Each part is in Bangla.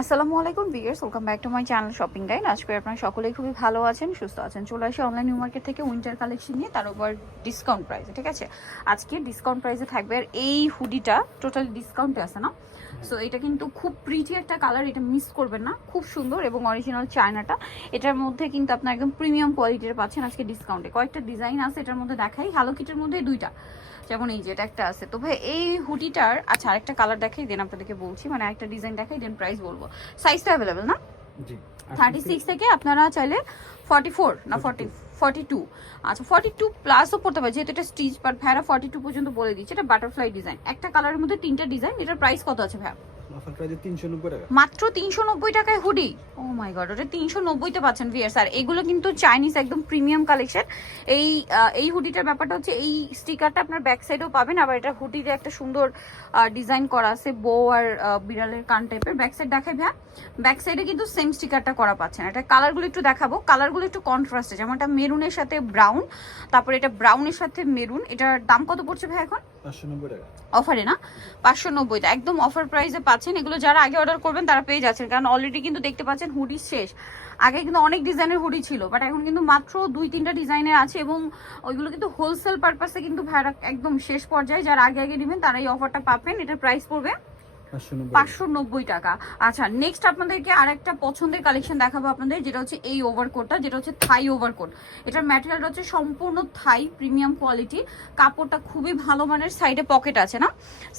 আসসালামু আলাইকুম viewers, welcome back to my channel shopping guide. আজকে আপনারা সকলেই খুবই ভালো আছেন, সুস্থ আছেন। চলে আসি অনলাইন নিউ মার্কেট থেকে উইন্টার কালেকশন নিয়ে, তার উপর ডিসকাউন্ট প্রাইসে। ঠিক আছে, আজকে ডিসকাউন্ট প্রাইসে থাকবে। আর এই হুডিটা টোটালি ডিসকাউন্টে আছে না, সো এটা কিন্তু খুব প্রিটি একটা কালার, এটা মিস করবেন না, খুব সুন্দর এবং অরিজিনাল চায়নাটা। এটার মধ্যে কিন্তু আপনার একদম প্রিমিয়াম কোয়ালিটির পাচ্ছেন আজকে ডিসকাউন্টে। কয়েকটা ডিজাইন আছে এটার মধ্যে, দেখাই। হ্যালো কিটের মধ্যে দুইটা, যেমন এই যে এটা একটা আছে। তো ভাই এই হুডিটার আচ্ছা আরেকটা কালার দেখাই, দেন আপনাদেরকে বলছি, মানে একটা ডিজাইন দেখাই, দেন প্রাইস বলবো। সাইজটা অ্যাভেলেবেল না? জি, 36 থেকে আপনারা চাইলে 44 না 42। আচ্ছা 42 প্লাসও পড়তে পারে, যেহেতু এটা স্টিচ, বাট ভাইরা 42 পর্যন্ত বলে দিচ্ছে। এটা বাটারফ্লাই ডিজাইন, একটা কালারের মধ্যে তিনটা ডিজাইন। এটার প্রাইস কত আছে ভাইয়া? অফার প্রাইসে 390 টাকা, মাত্র 390 টাকায় হুডি। ও মাই গড, ওটা 390 তে পাচ্ছেন ভিউয়ার্স। আর এগুলো কিন্তু চাইনিজ একদম প্রিমিয়াম কালেকশন। এই হুডিটার ব্যাপারটা হচ্ছে, এই স্টিকারটা আপনার ব্যাক সাইডেও পাবেন, আবার এটা হুডিতে একটা সুন্দর ডিজাইন করা আছে, বো আর বিড়ালের কান টাইপের। ব্যাক সাইড দেখাই ভাইয়া, ব্যাক সাইডে কিন্তু সেম স্টিকারটা করা পাচ্ছেন। এটা কালারগুলো একটু দেখাবো, কালারগুলো একটু কন্ট্রাস্টে, যেমন এটা মেরুনের সাথে ব্রাউন, তারপরে এটা ব্রাউনের সাথে মেরুন। এটার দাম কত পড়ছে ভাই এখন? 590 টাকা অফারে না, 590 একদম অফার প্রাইসে পাচ্ছেন। এগুলো যারা আগে অর্ডার করবেন তারা পেয়ে যাচ্ছেন, কারণ অলরেডি কিন্তু দেখতে পাচ্ছেন হুডি শেষ। আগে কিন্তু অনেক ডিজাইনের হুডি ছিল, বাট এখন কিন্তু মাত্র 2-3টা ডিজাইনের আছে, এবং ওইগুলো কিন্তু হোলসেল পারপাসে কিন্তু ভাড়া একদম শেষ পর্যায়ে। যারা আগে আগে নেবেন তারা এই অফারটা পাবেন। এটার প্রাইস পড়বে 590 টাকা। আচ্ছা নেক্সট আপনাদেরকে আরেকটা পছন্দের কালেকশন দেখাবো আপনাদের, যেটা হচ্ছে এই ওভারকোটটা, যেটা হচ্ছে থাই ওভারকোট। এটার ম্যাটেরিয়ালটা হচ্ছে সম্পূর্ণ থাই প্রিমিয়াম কোয়ালিটি, কাপড়টা খুবই ভালো মানের। সাইডে পকেট আছে না,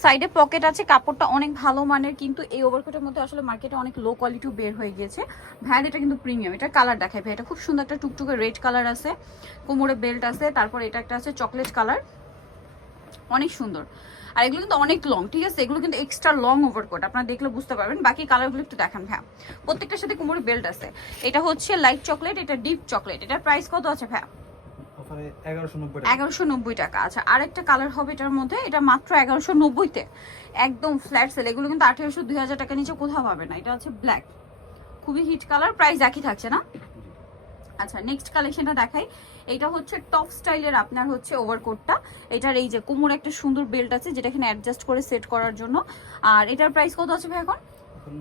সাইডে পকেট আছে, কাপড়টা অনেক ভালো মানের। কিন্তু এই ওভারকোটের মধ্যে আসলে মার্কেটে অনেক লো কোয়ালিটিও বের হয়ে গিয়েছে। ভ্যান এটা কিন্তু প্রিমিয়াম। এটা কালার দেখায় ভাই, এটা খুব সুন্দর একটা টুকটুকে রেড কালার আছে, কোমরে বেল্ট আছে, তারপর এটা একটা আছে চকলেট কালার, অনেক সুন্দর। আর এগুলো কিন্তু অনেক লং, ঠিক আছে, এগুলো কিন্তু এক্সট্রা লং ওভারকোট, আপনারা দেখলে বুঝতে পারবেন। বাকি কালারগুলো একটু দেখান ভাইয়া, প্রত্যেকটার সাথে কোমরে বেল্ট আছে। এটা হচ্ছে লাইট চকলেট, এটা ডিপ চকলেট। এটার প্রাইস কত আছে ভাইয়া? অফারে 1190 টাকা। 1190 টাকা। আচ্ছা আরেকটা কালার হবে এটার মধ্যে, এটা মাত্র 1190-তে, একদম ফ্ল্যাট সেল। এগুলো কিন্তু 1800-2000 টাকা নিচে কোথাও পাবে না। এটা হচ্ছে ব্ল্যাক, খুবই হিট কালার, প্রাইস একই থাকছে না? আচ্ছা নেক্সট কালেকশনটা দেখাই। এটা হচ্ছে টপ স্টাইলের আপনার হচ্ছে ওভারকোটটা। এটার এই যে কোমরে একটা সুন্দর বেল্ট আছে, যেটা এখানে অ্যাডজাস্ট করে সেট করার জন্য। আর এটার প্রাইস কত আছে ভাই এখন?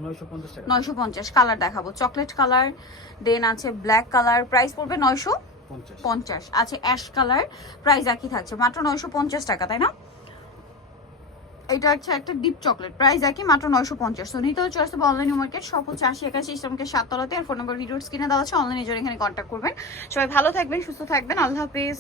950 টাকা। 950। কালার দেখাবো, চকলেট কালার, দেন আছে ব্ল্যাক কালার, প্রাইস পড়বে 950। আছে অ্যাশ কালার, প্রাইস একই থাকছে, মাত্র 950 টাকা, তাই না? এটা হচ্ছে একটা ডিপ চকলেট, প্রাইস একই, মাত্র 950। সো নিতে হচ্ছে আসতে অনলাইন মার্কেট, সব হচ্ছে 80-81 ইসলামকে 7 তলাতে। আর ফোন নাম্বার ভিডিওর স্ক্রিনে দেওয়া আছে, অনলাইনে জন্য এখানে কন্ট্যাক্ট করবেন। সবাই ভালো থাকবেন, সুস্থ থাকবেন, আল্লাহ হাফেজ।